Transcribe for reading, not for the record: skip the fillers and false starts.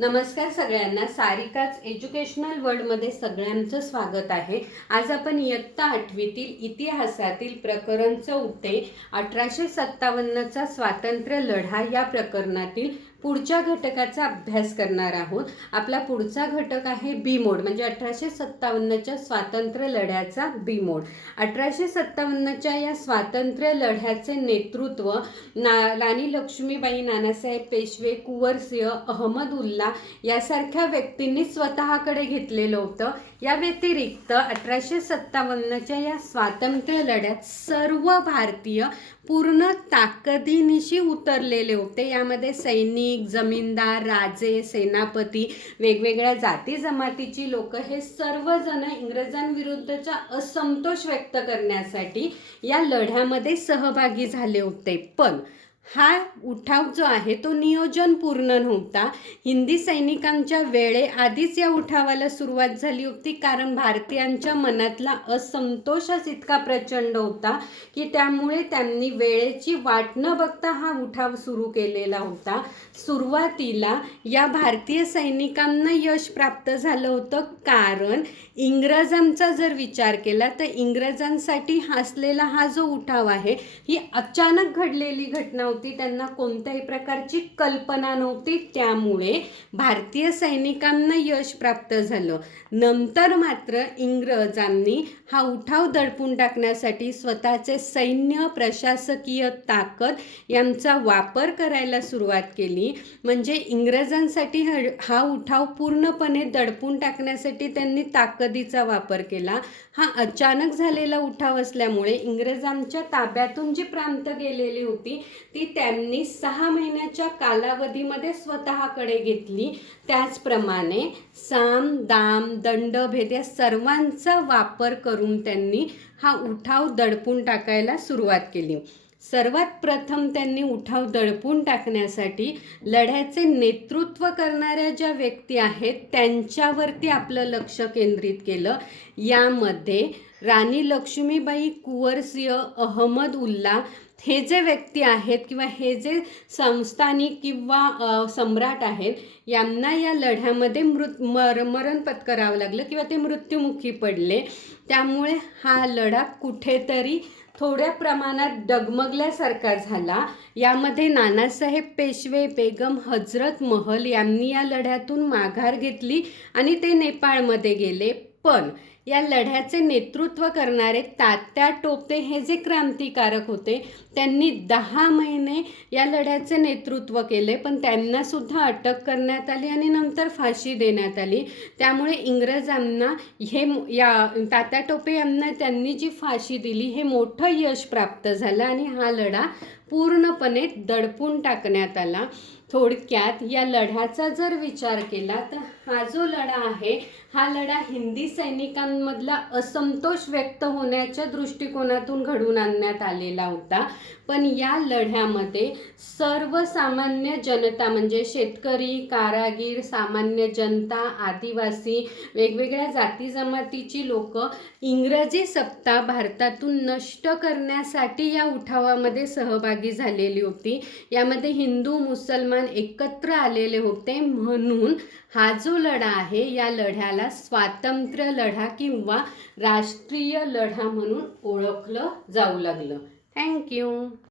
नमस्कार सगळ्यांना, सारिकाच एज्युकेशनल वर्ल्डमध्ये सगळ्यांचं स्वागत आहे। आज आपण इयत्ता 8वीतील इतिहासातील प्रकरण 4 1857चा स्वातंत्र्य लढा या प्रकरणातील पुढच्या घटकाचा अभ्यास करणार आहोत। आपला पुढचा घटक आहे बी मोड, म्हणजे 1857च्या स्वातंत्र्य लढ्याचा बी मोड। 1857च्या या स्वातंत्र्य लढ्याचे नेतृत्व राणी लक्ष्मीबाई, नानासाहेब पेशवे, कुंवर सिंह, अहमदुल्ला यासारख्या व्यक्तींनी स्वतःकडे घेतलेलं होतं। या व्यतिरिक्त 1857च्या या स्वातंत्र्य लढ्यात सर्व भारतीय पूर्ण ताकदीनिशी उतरलेले होते। यामध्ये सैनिक, जमीनदार, राजे, सेनापती, वेगवेगळ्या जाती जमातीची लोक हे सर्वजण इंग्रजांविरुद्धचा असंतोष व्यक्त करण्यासाठी या लढ्यामध्ये सहभागी झाले होते। पण हा उठाव जो आहे तो नियोजनपूर्ण नव्हता। हिंदी सैनिकांच्या वेळेआधीच या उठावाला सुरुवात झाली होती, कारण भारतीयांच्या मनातला असंतोषच इतका प्रचंड होता की त्यामुळे त्यांनी वेळेची वाट न बघता हा उठाव सुरू केलेला होता। सुरुवातीला या भारतीय सैनिकांना यश प्राप्त झालं होतं, कारण इंग्रजांचा जर विचार केला तर इंग्रजांसाठी असलेला हा जो उठाव आहे ही अचानक घडलेली घटना होती। त्यांना कोणत्याही प्रकारची कल्पना नव्हती, त्यामुळे भारतीय सैनिकांना यश प्राप्त झालं। नंतर मात्र इंग्रजांनी हा उठाव दडपून टाकण्यासाठी स्वतःचे सैन्य, प्रशासकीय ताकद यांचा वापर करायला सुरुवात केली। म्हणजे इंग्रजांसाठी हा उठाव पूर्णपणे दडपून टाकण्यासाठी त्यांनी ताकदीचा वापर केला। हा अचानक झालेला उठाव असल्यामुळे इंग्रजांच्या ताब्यातून जी प्रांत गेलेली होती ती त्यांनी 6 महिन्याच्या कालावधीमध्ये स्वतःकडे घेतली। त्याचप्रमाणे साम, दाम, दंड, भेद या सर्वांचा वापर करून त्यांनी हा उठाव दडपून टाकायला सुरुवात केली। सर्वात प्रथम त्यांनी उठाव दडपून टाकण्यासाठी लढ्याचे नेतृत्व करणाऱ्या ज्या व्यक्ती आहेत त्यांच्यावरती आपलं लक्ष केंद्रित केलं। यामध्ये राणी लक्ष्मीबाई, कुंवर सिंह, अहमदुल्ला हे जे व्यक्ती आहेत किंवा हे जे संस्थानिक किंवा सम्राट आहेत यांना या लढ्यामध्ये मरण पत्करावं लागलं किंवा ते मृत्युमुखी पडले। त्यामुळे हा लढा कुठेतरी थोड्या प्रमाणात डगमगल्यासारखा झाला। यामध्ये नानासाहेब पेशवे, बेगम हजरत महल यांनी या लढ्यातून माघार घेतली आणि ते नेपाळमध्ये गेले। पण या लढ्याचे नेतृत्व करणारे तात्या टोपे हे जे क्रांतिकारक होते त्यांनी 10 महिने या लढ्याचे नेतृत्व केले, पण त्यांना सुद्धा अटक करण्यात आली आणि नंतर फाशी देण्यात आली। त्यामुळे इंग्रजांना या तात्या टोपे यांना त्यांनी जी फाशी दिली हे मोठं यश प्राप्त झालं आणि हा लढा पूर्णपणे दडपून टाकण्यात आला। थोडक्यात या लढ्याचा जर विचार केला तर हा जो लढा आहे हा लढा हिंदी सैनिकांमधला असंतोष व्यक्त होण्याच्या दृष्टिकोनातून घडवून आणण्यात आलेला होता। पण या लढ्यामध्ये सर्वसामान्य जनता म्हणजे शेतकरी, कारागीर, सामान्य जनता, आदिवासी, वेगवेगळ्या जाती जमातीची लोक इंग्रजी सत्ता भारतातून नष्ट करण्यासाठी या उठावामध्ये सहभागी झालेली होती। यामध्ये हिंदू, मुसलमान एकत्र आलेले होते, म्हणून हा जो लढा आहे या लढ्याला स्वातंत्र्य लढा किंवा राष्ट्रीय लढा म्हणून ओळखलं जाऊ लागलं। थँक्यू।